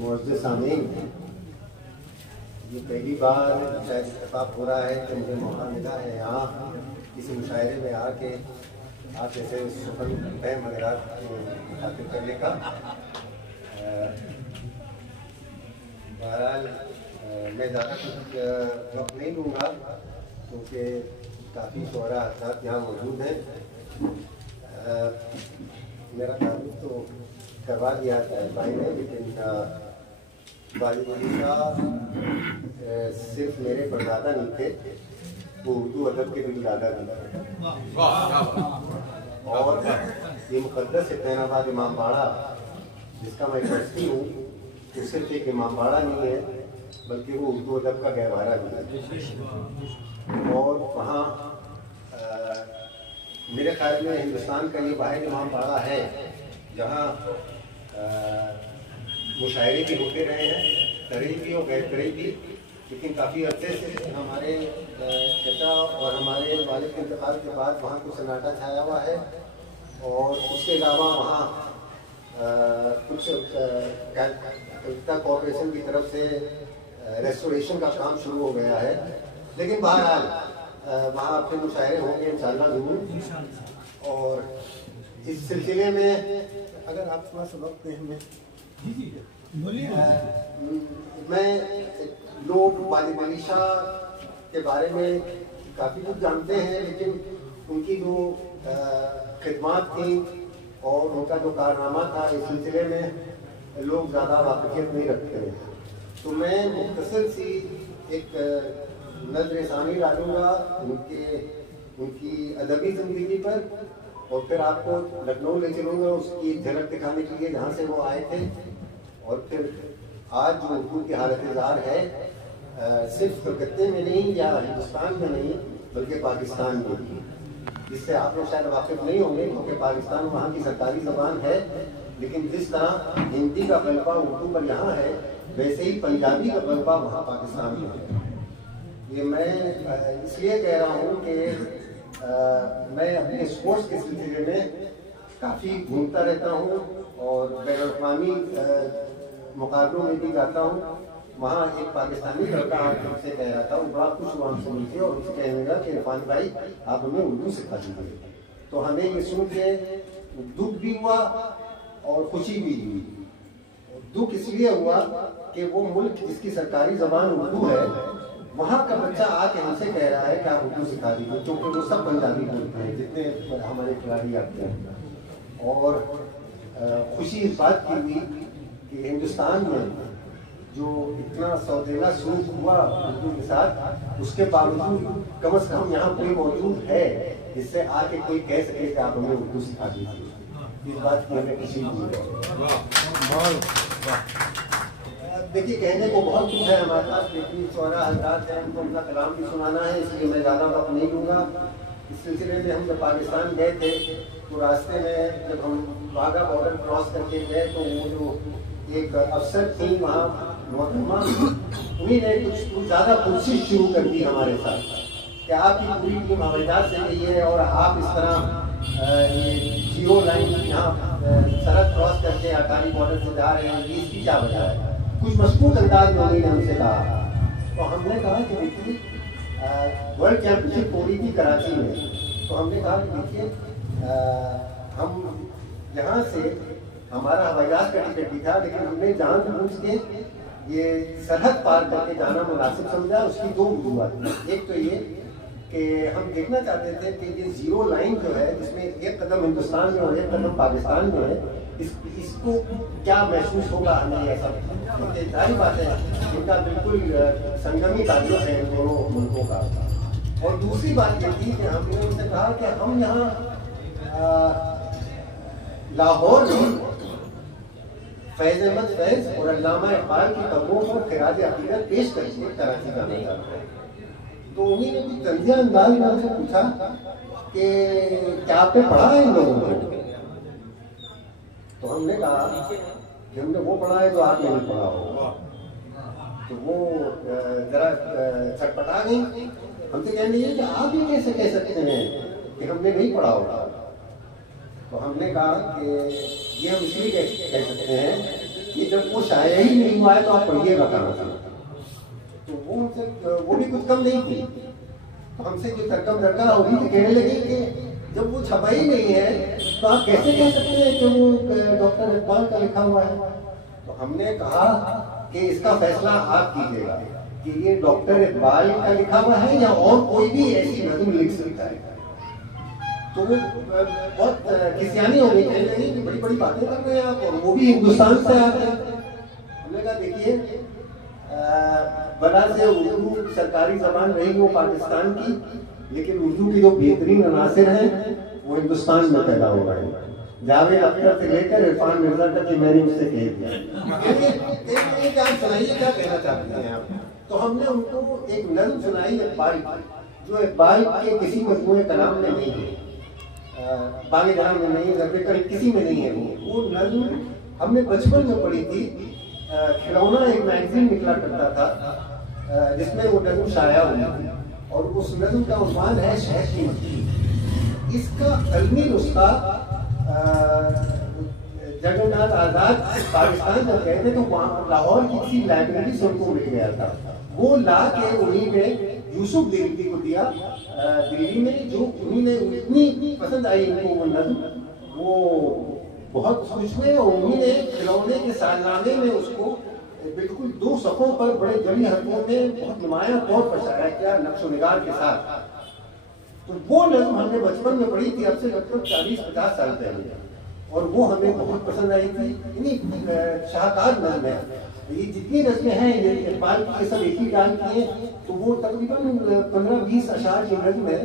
معزز سامعین، یہ پہلی بار شاید اتفاق ہو رہا ہے کہ مجھے موقع ملا ہے یہاں کسی مشاعرے میں آ کے آپ جیسے سخن فہم وغیرہ مخاطب کرنے کا۔ بہرحال میں زیادہ کچھ وقت نہیں لوں گا کیونکہ کافی شعراء حضرات یہاں موجود ہیں۔ میرا تعارف تو کروا دیا بھائی نے، لیکن والد علی صاحب صرف میرے پردادا نہیں تھے، وہ اردو ادب کے بھی دادا بھی تھے۔ اور یہ مقدس حسین آباد امام باڑہ جس کا میں ٹرسٹی ہوں، وہ صرف ایک امام باڑہ نہیں ہے بلکہ وہ اردو ادب کا گہوارہ بھی ہے۔ اور وہاں میرے خیال میں ہندوستان کا یہ واحد امام باڑہ ہے جہاں مشاعرے بھی ہوتے رہے ہیں، قریب بھی اور غیر قریب بھی، لیکن کافی عرصے سے ہمارے چچا اور ہمارے والد کے انتقال کے بعد وہاں کو سناٹا چھایا ہوا ہے۔ اور اس کے علاوہ وہاں کچھ کلکتہ کارپوریشن کی طرف سے ریسٹوریشن کا کام شروع ہو گیا ہے، لیکن بہرحال وہاں اپنے مشاعرے ہوں گے انشاءاللہ ضرور۔ اور اس سلسلے میں اگر آپ تھوڑا سا وقت دیں ہمیں، میں لوگ والد علی شاہ کے بارے میں کافی کچھ جانتے ہیں، لیکن ان کی جو خدمات تھیں اور ان کا جو کارنامہ تھا اس سلسلے میں لوگ زیادہ واقفیت نہیں رکھتے ہیں، تو میں مختصر سی ایک نظر ثانی ڈالوں گا ان کی ادبی زندگی پر، اور پھر آپ کو لکھنؤ لے چلوں گا اس کی جھلک دکھانے کے لیے جہاں سے وہ آئے تھے، اور پھر آج جو اردو کی حالت ظاہر ہے صرف کلکتے میں نہیں یا ہندوستان میں نہیں بلکہ پاکستان میں بھی، جس سے آپ لوگ شاید واقف نہیں ہوں گے کیونکہ پاکستان وہاں کی سرکاری زبان ہے، لیکن جس طرح ہندی کا غلبہ اردو پر یہاں ہے ویسے ہی پنجابی کا غلبہ وہاں پاکستان میں ہے۔ یہ میں اس لیے کہہ رہا ہوں کہ میں اپنے اسپورٹس کے سلسلے میں کافی گھومتا رہتا ہوں اور بین الاقوامی مقابلوں میں بھی جاتا ہوں۔ وہاں ایک پاکستانی لڑکا ہم سے کہہ رہا تھا، وہ بڑا خوش ہوا ہم سے مل کے اور اسے کہنے لگا کہ عرفان بھائی آپ ہمیں اردو سکھا دیجیے، تو ہمیں یہ سن کے دکھ بھی ہوا اور خوشی بھی ہوئی۔ دکھ اس لیے ہوا کہ وہ ملک جس کی سرکاری زبان اردو ہے وہاں کا بچہ آ کے ہم سے کہہ رہا ہے کہ آپ اردو سکھا دیجیے، کیونکہ وہ سب پنجابی بولتے ہیں جتنے ہمارے کھلاڑی آتے ہیں۔ اور خوشی اس بات کی ہوئی کہ ہندوستان میں جو اتنا سودیلا سلوک ہوا اردو کے ساتھ، اس کے باوجود کم از کم یہاں کوئی موجود ہے جس سے آ کے کوئی کہہ سکے کہ آپ ہمیں اردو سکھا دیجیے، اس بات کی ہمیں خوشی ہوئی ہے۔ دیکھیے کہنے کو بہت کچھ ہے ہمارے پاس، لیکن شعراء حضرات ہیں ان کو ان کا کلام بھی سنانا ہے، اس لیے میں زیادہ وقت نہیں لوں گا۔ اس سلسلے میں ہم جب پاکستان گئے تھے تو راستے میں جب ہم واگا بارڈر کراس کر کے گئے تو وہ جو ایک افسر تھی وہاں محترمہ، انہیں نے کچھ زیادہ کوشش شروع کر دی ہمارے ساتھ کہ آپ کی پوری ٹیم ہوائی جہاز سے گئی ہے اور آپ اس طرح یہ زیرو لائن یہاں سرحد کراس کر کے اٹاری بارڈر سے جا رہے ہیں، اس کی کیا وجہ ہے؟ کچھ مشکوک انداز میں انہوں نے ہم سے کہا، تو ہم نے کہا کہ دیکھیے ورلڈ چیمپئن شپ ہو رہی تھی کراچی میں، تو ہم نے کہا کہ دیکھیے ہم یہاں سے ہمارا ہوائی جہاز کا ٹکٹ بھی تھا، لیکن ہم نے جان بوجھ کے یہ سرحد پار کر کے جانا مناسب سمجھا۔ اس کی دو وجوہات تھیں، ایک تو یہ کہ ہم دیکھنا چاہتے تھے کہ یہ زیرو لائن جو ہے جس میں ایک قدم ہندوستان میں اور ایک قدم پاکستان میں ہے، اس کو کیا محسوس ہوگا ہمیں، ایسا ظاہر بات ہے ان کا بالکل سنگمی تعلق ہے ان دونوں ملکوں کا۔ اور دوسری بات یہ تھی کہ ہم نے ان سے کہا کہ ہم یہاں لاہور میں فیض احمد فیض اور علامہ اقبال کی قبروں پر خراج عقیدت پیش کر کے کراچی جانا چاہتے ہیں، تو انہیں نے کچھ طنزیہ انداز میں ہم سے پوچھا کہ کیا آپ نے پڑھا ہے ان لوگوں کو؟ تو ہم نے کہا کہ ہم نے وہ پڑھا ہے جو آپ نے نہیں پڑھا ہوگا، تو وہ ذرا چھٹپٹا گئی، ہم سے کہنے لگے کہ آپ یہ کیسے کہہ سکتے ہیں کہ ہم نے نہیں پڑھا ہوگا؟ تو ہم نے کہا کہ یہ ہم اس لیے کہہ سکتے ہیں کہ جب وہ شائع ہی نہیں ہوا ہے تو آپ پڑھیے گا کہاں سے؟ تو وہ بھی کچھ کم نہیں تھی. تو ہم سے جو ترکم درکا ہو رہی تھی، کہنے لگی کہ جب وہ چھپا ہی نہیں ہے تو آپ کیسے کہہ سکتے ہیں کہ وہ ڈاکٹر اقبال کا لکھا ہوا ہے؟ تو ہم نے کہا کہ اس کا فیصلہ آپ کیجیے گا کہ یہ ڈاکٹر اقبال کا لکھا ہوا ہے یا اور کوئی بھی ایسی نظم لکھ سکتا ہے. تو وہ بہت کسیانی ہو گئی، کہنے لگی کہ بڑی بڑی باتیں کر رہے ہیں آپ، اور وہ بھی ہندوستان سے آ رہے ہیں. ہم نے کہا دیکھیے بلا سے اردو سرکاری زبان رہی وہ پاکستان کی، لیکن اردو کی جو بہترین عناصر ہیں وہ ہندوستان میں پیدا ہو رہے ہیں. جاوید اختر سے لے کر عرفان مرزا تک میں نے اس سے کہہ دیا آپ سنائیے کیا کہنا چاہتے ہیں آپ. تو ہم نے ان کو ایک نظم سنائی اقبال کی، جو اقبال کے کسی مجموعے کلام میں نہیں ہے، باغ جہاں میں نہیں ہے، کسی میں نہیں ہے. وہ نظم ہم نے بچپن میں پڑھی تھی. کھلونا ایک میگزین نکلا کرتا تھا جس میں وہ نظم شائع ہوئی تھی، اور اس نظم کا عنوان ہے شہد کی مکھی. اس کا علمی نسخہ جگن ناتھ آزاد پاکستان جب گئے تھے تو وہاں لاہور کی کسی لائبریری سے ان کو مل گیا تھا. وہ لا کے انہیں نے یوسف دہلوی کو دیا دہلی میں، جو انہیں نے اتنی پسند آئی ان کو وہ نظم، وہ بہت خوش ہوئے، اور انہیں نے کھلونے کے سالنامے میں اس کو بالکل 2 صفحوں پر بڑے جلی حرفوں میں بہت نمایاں طور پر شائع کیا نقش و نگار کے ساتھ. تو وہ نظم ہم نے بچپن میں پڑھی تھی، اب سے لگ بھگ 40-50 سال پہلے، اور وہ ہمیں بہت پسند آئی تھی. شاہکار نظم ہے. یہ جتنی نظمیں ہیں یہ اقبال کی سب ایک ہی ڈال کی ہیں، تو وہ تقریباً 15-20 اشعار کی نظم ہے.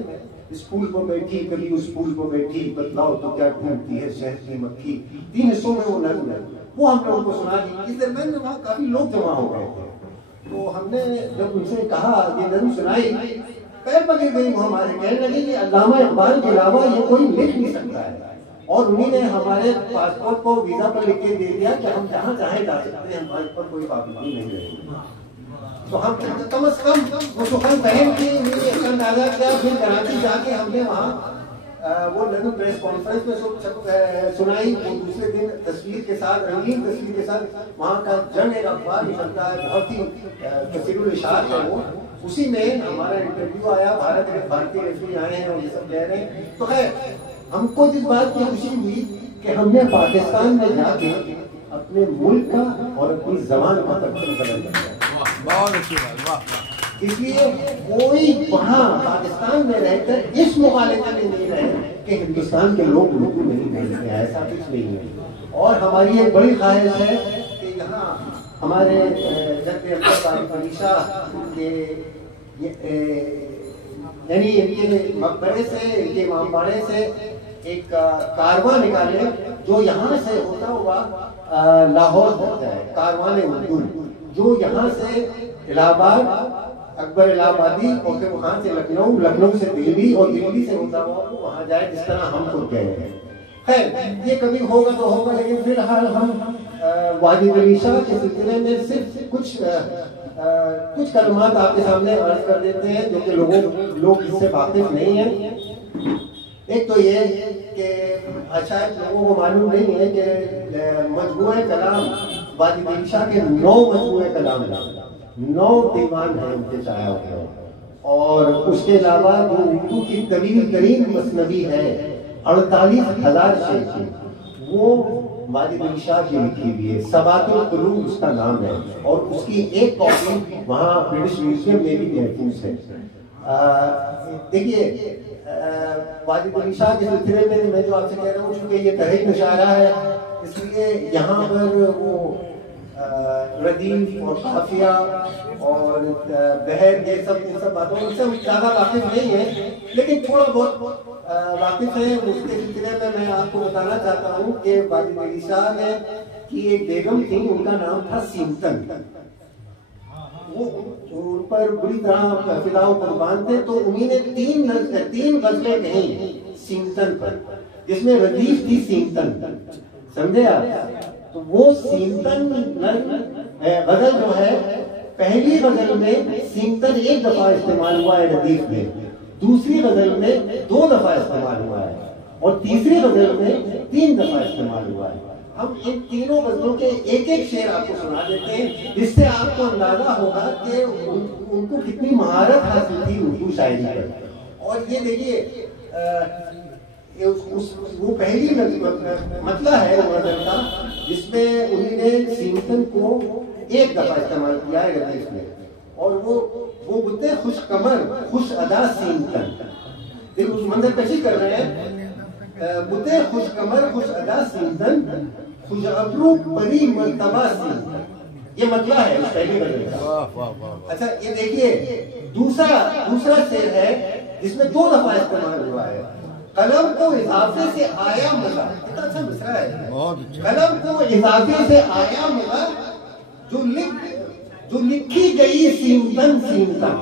اس پھول پر بیٹھی کبھی اس پھول پر بیٹھی، بتلاؤ تو کیا ڈھونڈتی ہے شہد کی مکھی. 3 حصوں میں وہ نظم ہے. وہ ہم نے ان کو سنا دی. اس درمیان میں وہاں کافی لوگ جمع ہو گئے تھے، تو ہم نے جب ان سے کہا یہ نظم سنائی، پیر پکڑ گئی وہ ہمارے، کہنے لگی کہ علامہ اقبال کے علاوہ یہ کوئی لکھ نہیں سکتا ہے. اور انہیں نے ہمارے پاسپورٹ کو ویزا پر لکھ کے دے دیا کہ ہم جہاں چاہیں جا سکتے ہیں، ہمارے پر کوئی پابندی نہیں رہے گی. تو ہم کم از کم وہ سخن پہن کے اندازہ کیا. پھر کراچی جا کے ہم نے وہاں وہ نظم پریس کانفرنس میں سنائی. وہ دوسرے دن تصویر کے ساتھ، رنگین تصویر کے ساتھ وہاں کا جن ایک اخبار نکلتا ہے، بہت ہی کثیر الاشاعت ہے وہ. اسی میں ہمارا انٹرویو آیا، بھارتی ریفری آئے ہیں اور یہ سب کہہ رہے ہیں. تو خیر ہم کو جس بات کی خوشی ہوئی کہ ہم نے پاکستان میں جا کے اپنے ملک کا اور اپنی زبان کا تقسیم بدل دیا. بہت اچھی بات. اس لیے کوئی وہاں پاکستان میں رہ کر اس مغالطے میں نہیں رہے کہ ہندوستان کے لوگ اردو نہیں بولتے ہیں، ایسا کچھ نہیں ہے. اور ہماری ایک بڑی خواہش ہے کہ یہاں ہمارے جد اختر علی شاہ کے یعنی ان کے مقبرے سے، ان کے امام باڑے سے ایک کارواں نکالے جو یہاں سے ہوتا ہوا لاہور تک جائے. کاروان اردو جو یہاں سے الہ آباد، اکبر الہ آبادی، اور پھر وہاں سے لکھنؤ، لکھنؤ سے دہلی، اور دہلی سے ہوتا ہوا وہاں جائے، جس طرح ہم خود گئے ہیں. خیر یہ کبھی ہوگا تو ہوگا، لیکن فی الحال ہم وادی علی شاہ کے سلسلے میں صرف کچھ کلمات آپ کے سامنے عرض کر دیتے ہیں جو کہ لوگ اس سے واقف نہیں ہیں. ایک تو یہ کہ شاید لوگوں کو معلوم نہیں ہے کہ مجموعہ کلام وادی علی شاہ کے 9 مجموعہ کلام ہیں، 9 دیوان ہیں ان کے شائع ہوئے. اور اس کے علاوہ جو اردو کی طویل ترین مثنوی ہے 48,000 شعر کی، وہ وادی علی شاہ کی لکھی ہوئی ہے. سبات القلوب اس کا نام ہے، اور اس کی ایک کاپی وہاں برٹش میوزیم میں بھی محفوظ ہے. دیکھیے وادی علی شاہ کے سلسلے میں میں جو آپ سے کہہ رہا ہوں، چونکہ یہ تحریک مشاعرہ ہے، اس لیے یہاں پر وہ ردیف اور قافیہ اور بحر یہ سب باتوں سے ہم زیادہ واقف نہیں ہیں، لیکن تھوڑا بہت واقف ہیں. اس کے سلسلے میں میں آپ کو بتانا چاہتا ہوں کہ وادی علی شاہ نے کی ایک بیگم تھی، ان کا نام تھا سیمتن. وہ ان پر بری طرح فدا و قربان تھے، تو انہیں نے 3 غزلیں کہیں سیمتن پر، جس میں ردیف تھی سیمتن. سمجھے آپ؟ تو وہ سیمتن غزل جو ہے، پہلی غزل میں سیمتن 1 دفعہ استعمال ہوا ہے ردیف میں، دوسری غزل میں 2 دفعہ استعمال ہوا ہے، اور تیسری غزل میں 3 دفعہ استعمال ہوا ہے. ہم ان تینوں غزلوں کے ایک ایک شعر آپ کو سنا دیتے ہیں، جس سے آپ کو اندازہ ہوگا کہ ان کو کتنی مہارت حاصل تھی اردو شاعری پر۔ اور یہ دیکھیے وہ پہلی مطلع ہے غزل کا جس میں انہوں نے سیمتن کو ایک دفعہ استعمال کیا ہے گردش میں، اور وہ بولتے ہیں خوش کمر خوش ادا سیمتن، اس منظر کشی کر رہے ہیں، بولتے خوش کمر خوش ادا سیمتن خوش ابرو بڑی مرتبہ سیمتن، یہ مطلع ہے اس پہلی غزل کا۔ اچھا یہ دیکھیے دوسرا شعر ہے جس میں 2 دفعہ استعمال ہوا ہے، قلم کو اضافے سے آیا مزہ، کتنا اچھا مصرع ہے، قلم کو اضافے سے آیا مزہ جو لکھی گئی سیمتن سیمتن،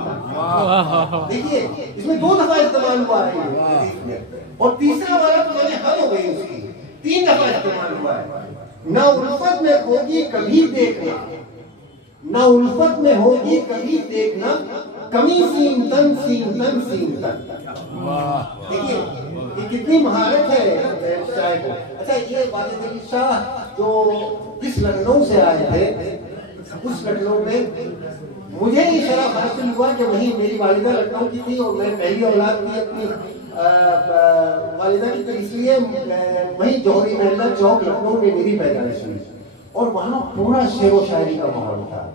دیکھیے اس میں 2 دفعہ استعمال ہوا ہے، اور تیسرا والا تو میں نے حل ہو گئی اس کی، 3 دفعہ استعمال ہوا ہے، نہ الفت میں ہوگی کبھی دیکھنا، نہ الفت میں ہوگی کبھی دیکھنا کمی سیمتن سیمتن سیمتن، دیکھیے یہ کتنی مہارت ہے شاعر کو۔ اچھا یہ والد علی شاہ جو اس لکھنؤ سے آئے تھے، اس لکھنؤ میں مجھے یہ شرف حاصل ہوا کہ وہیں میری والدہ لکھنؤ کی تھی اور میں پہلی اولاد تھی اپنی والدہ کی، تو اس لیے وہیں جوہری محلہ چوک لکھنؤ میں میری پیدائش ہوئی، اور وہاں پورا شعر و شاعری کا ماحول تھا۔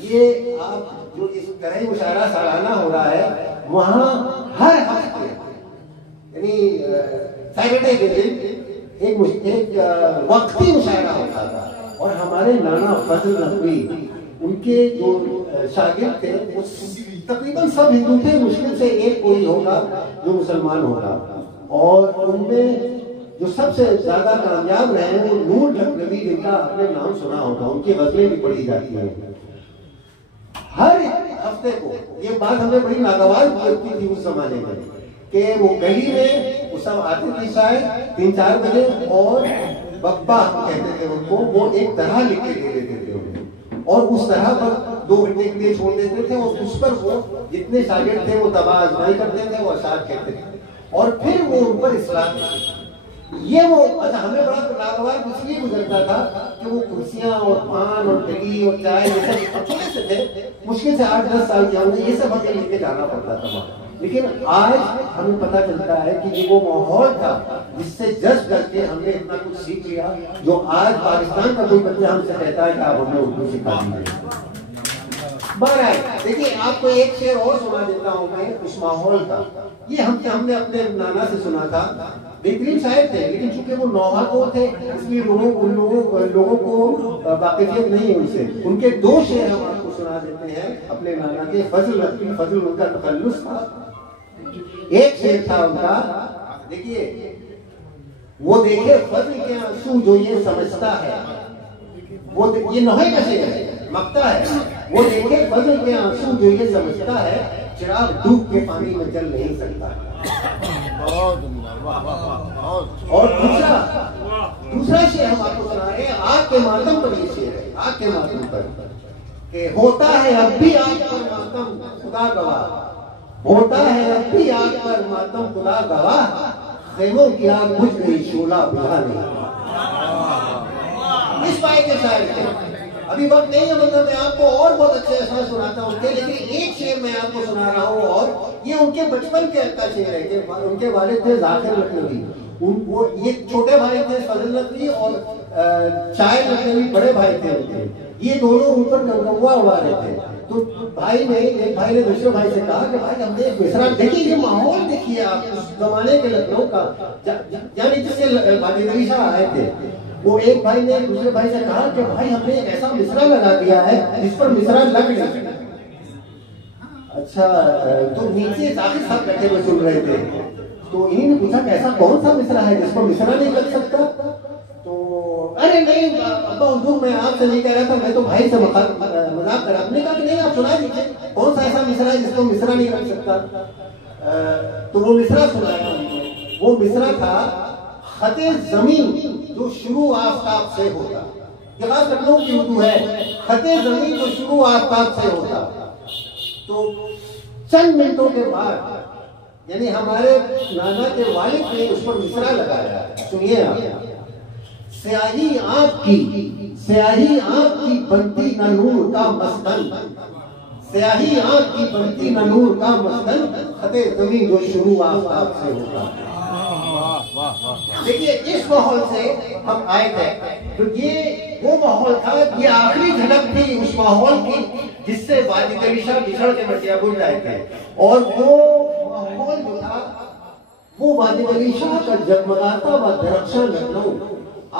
یہ آپ جو اس طرح مشاعرہ سالانہ ہو رہا ہے، وہاں ہر ہفتے یعنی سیٹرڈے کے دن ایک وقتی مشاعرہ ہوتا تھا، اور ہمارے نانا فضل نقوی ان کے جو شاگرد تھے وہ تقریباً سب ہندو تھے، مشکل سے ایک کوئی ہوگا جو مسلمان ہوگا، اور ان میں جو سب سے زیادہ کامیاب رہے ہیں وہ نور لکھنوی، جن کا آپ نے نام سنا ہوگا، ان کی غزلیں بھی پڑھی جاتی ہیں ہر ہفتے کو۔ یہ بات ہمیں بڑی ناگوار لگتی تھی اس زمانے میں کہ وہ گلی میں وہ سب آتے تھے شاید 3-4 بجے، اور بپا کہتے تھے ان کو، وہ ایک طرح لکھ کے دے دیتے تھے انہیں، اور اس طرح پر 2 گھنٹے کے لیے چھوڑ دیتے تھے، اور اس پر وہ جتنے شاگرد تھے وہ تباہ آزمائی کرتے تھے، وہ اشعار کہتے تھے، اور پھر وہ ان پر اصلاح دیتے۔ یہ وہ اچھا ہمیں بڑا ناگوار اس لیے گزرتا تھا کہ وہ کرسیاں اور پان اور ڈلی اور چائے یہ سب چھوٹے سے تھے، مشکل سے 8-10 سال کے ہوں گے، یہ سب ہمیں لے کے جانا پڑتا تھا وہاں۔ لیکن آج ہمیں پتہ چلتا ہے کہ یہ وہ ماحول تھا جس سے جذب کر کے ہم نے اتنا کچھ سیکھ لیا، جو آج پاکستان کا کوئی بچہ ہم سے کہتا ہے کہ آپ ہمیں اردو سکھا دیجیے۔ بہرحال دیکھیے آپ کو ایک شعر اور سنا دیتا ہوں میں اس ماحول کا، یہ ہم نے اپنے نانا سے سنا تھا، بہترین شاعر تھے لیکن چونکہ وہ نوحہ کو تھے اس لیے لوگوں کو واقفیت نہیں ہے ان سے۔ ان کے 2 شعر ہم آپ کو سنا دیتے ہیں اپنے نانا کے، فضل ان کا تخلص تھا، ایک شعر تھا ان کا، دیکھیے وہ دیکھے فضل کے آنسو جو یہ سمجھتا ہے، وہ یہ نوحے کا شعر ہے، مقطع ہے، وہ دیکھے فضل کے آنسو جو یہ سمجھتا ہے، چراغ ڈوب کے پانی میں جل نہیں سکتا۔ اور دوسرا شعر ہم آپ کو سنا رہے ہیں، آگ کے ماتم پر یہ شعر ہے، آگ کے ماتم پر، کہ ہوتا ہے اب بھی آگ پر ماتم خدا گواہ، ہوتا ہے اب بھی آگ پر ماتم خدا گواہ، خیموں کی آگ بجھ گئی شعلہ بجھا نہیں۔ اس پائے کے شاعر تھے، ابھی وقت نہیں ہے مطلب میں آپ کو اور بہت اچھے اشعار سناتا ہوں، لیکن ایک شعر میں آپ کو سنا رہا ہوں، اور یہ ان کے بچپن کے کا شعر ہے کہ ان کے والد تھے ذاکر لکھنوی، وہ یہ چھوٹے بھائی تھے فضل لکھنوی، اور شاعر لکھنوی بڑے بھائی تھے ان کے، یہ دونوں ان پر گنگوا اڑا رہے تھے۔ تو ایک بھائی نے دوسرے بھائی سے کہا کہ بھائی ہم نے ایک مصرع، دیکھیے یہ ماحول دیکھیے آپ اس زمانے کے لکھنؤ کا، یعنی جس سے والد علی شاہ آئے تھے، وہ ایک بھائی نے دوسرے بھائی سے کہا کہ بھائی ہم نے ایک ایسا مصرع لگا دیا ہے جس پر مصرع لگ نہیں۔ اچھا تو نیچے ظاہر صاحب بیٹھے ہوئے سن رہے تھے، تو انہوں نے پوچھا کہ ایسا کون سا مصرع ہے جس پر مصرع نہیں لگ سکتا؟ تو ارے نہیں ابا حضور میں آپ سے نہیں کہہ رہا تھا، میں تو بھائی سے مذاق کر رہا، آپ نے کہا کہ نہیں آپ سنا دیجیے کون سا ایسا مصرع ہے جس کو مصرع نہیں لگ سکتا؟ تو وہ مصرع سنایا، وہ مصرع تھا خط زمین جو شروع آفتاب سے ہوتا، یہ خاص لکھنؤ کی اردو ہے، خط زمین جو شروع آفتاب سے ہوتا، تو چند منٹوں کے بعد یعنی ہمارے نانا کے والد نے اس پر مصرع لگایا، سنیے آپ، سیاہی آنکھ کی بنتی نہ نور کا مسکن، سیاہی آنکھ کی بنتی نہ نور کا مسکن، خطے زمین جو شروع آفتاب سے ہوتا ہے۔ دیکھیے اس ماحول سے ہم آئے تھے، تو یہ وہ ماحول تھا، یہ آخری جھلک تھی اس ماحول کی جس سے وادی دریشا بچھڑ کے مٹیا بول جائے تھے، اور وہ ماحول جو تھا وہ وادی دریشا کا جگمگاتا و درخشاں لکھنؤ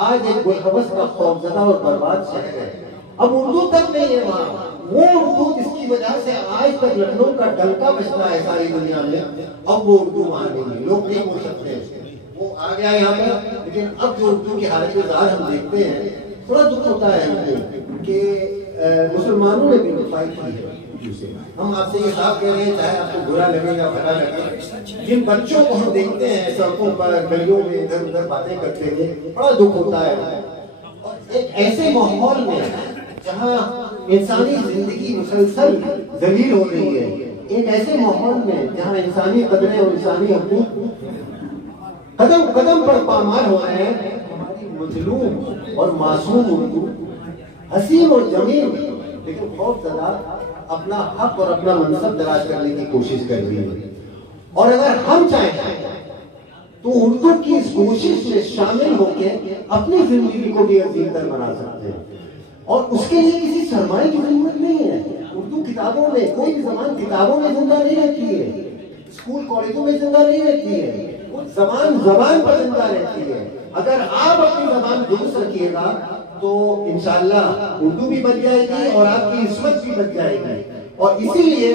آج ایک بلحوث کا خوفزدہ اور برباد شہر ہے۔ اب اردو تک نہیں ہے وہاں، وہ اردو جس کی وجہ سے آج تک لکھنؤ کا ڈنکا بجتا ہے ساری دنیا میں، اب وہ اردو وہاں نہیں ہے، لوگ نہیں بول سکتے، وہ آ گیا یہاں پر۔ لیکن اب جو اردو کی حالت زار ہم دیکھتے ہیں، تھوڑا دکھ ہوتا ہے ہم کو کہ مسلمانوں نے بھی دفاع کی ہے اردو سے۔ ہم آپ سے یہ صاف کہہ رہے ہیں، چاہے آپ کو برا لگے یا بھلا لگے، جن بچوں کو ہم دیکھتے ہیں سڑکوں پر گلیوں میں ادھر ادھر باتیں کرتے ہوئے، بڑا دکھ ہوتا ہے۔ اور ایک ایسے ماحول میں جہاں انسانی زندگی مسلسل ذلیل ہو رہی ہے، ایک ایسے ماحول میں جہاں انسانی قدریں اور انسانی حقوق قدم قدم پر پامال ہو رہے ہیں، ہماری مظلوم اور معصوم اردو حسین اور جمیل لیکن خوف زدہ اپنا حق اور اپنا منصب تلاش کرنے کی کوشش کر رہی ہے۔ اور اگر ہم چاہیں تو اردو کی اس کوشش میں شامل ہو کے اپنی زندگی کو بھی عظیم تر بنا سکتے ہیں، اور اس کے لیے کسی سرمایہ کی ضرورت نہیں ہے۔ اردو کتابوں میں، کوئی بھی زبان کتابوں میں زندہ نہیں رہتی ہے، اسکول کالجوں میں زندہ نہیں رہتی ہے، زبان پر زندہ رہتی ہے۔ اگر آپ اپنی زبان درست رکھیے گا تو انشاءاللہ اردو بھی بچ جائے گی اور آپ کی عصمت بھی بچ جائے گی۔ اور اسی لیے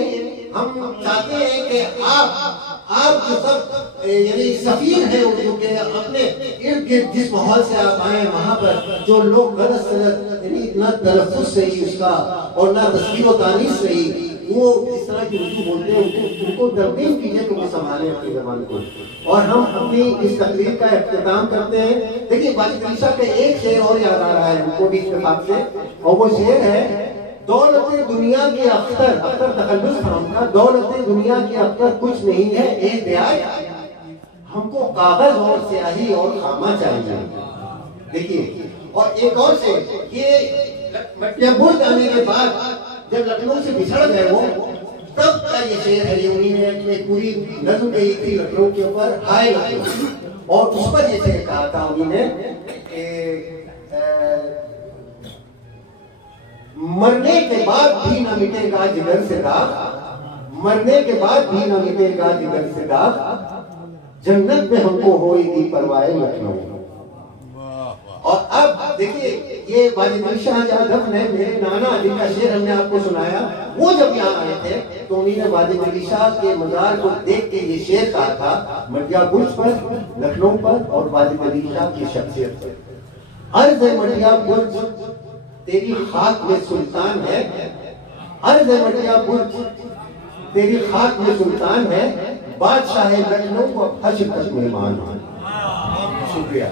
ہم چاہتے ہیں کہ آپ جو سب یعنی سفیر ہیں اردو کے، اپنے ارد گرد جس ماحول سے آپ آئے وہاں پر جو لوگ غلط سلط یعنی نہ تلفظ سے ہی اس کا اور نہ تصویر و تانیث سے ہی وہ اس طرح کی اردو بولتے ہیں، ان کو ترغیب کیجیے کہ وہ سنبھالیں اپنی زبان کو۔ اور ہم اپنی اس تقریر کا اختتام کرتے ہیں۔ دیکھیے وادی دریشا کا ایک شعر اور یاد آ رہا ہے ہم کو بھی اتفاق سے، اور وہ شعر ہے، دولت دنیا کے اختر تخلص تھا ہم کا، دولت دنیا کے اختر کچھ نہیں ہے اے بیاج، ہم کو کاغذ اور سیاہی اور خامہ چاہیے۔ دیکھیے اور ایک اور سے یہ بھول جانے کے بعد جب لکھنؤ سے بچھڑ گئے وہ، تب کا یہ شعر ہے، یہ انہی نے اپنے پوری نظم گئی تھی لکھنؤ کے اوپر، ہائے لکھنؤ، اور اس پر یہ شعر کہا تھا انہی نے کہ مرنے کے بعد بھی نہ مٹے گا جگر سے داغ، مرنے کے بعد بھی نہ مٹے گا جگر سے داغ، جنت میں ہم کو ہوئے گی پرواہ لکھنؤ۔ اور اب دیکھیے یہ وادی دریشا جہاں دفن ہے، میرے نانا جن کا شعر ہم نے آپ کو سنایا، وہ جب یہاں آئے تھے تو انہی نے وادی دریشا کے مزار کو دیکھ کے یہ شعر کہا تھا، مٹیا برج پر، لکھنؤ پر اور وادی دریشا کی شخصیت پر۔ عرض ہے مٹیا برج تیری خاک میں سلطان ہے، عرض ہے مٹیا برج تیری خاک میں سلطان ہے، بادشاہ لکھنؤ کو حشر تک مہمان ہے۔ شکریہ۔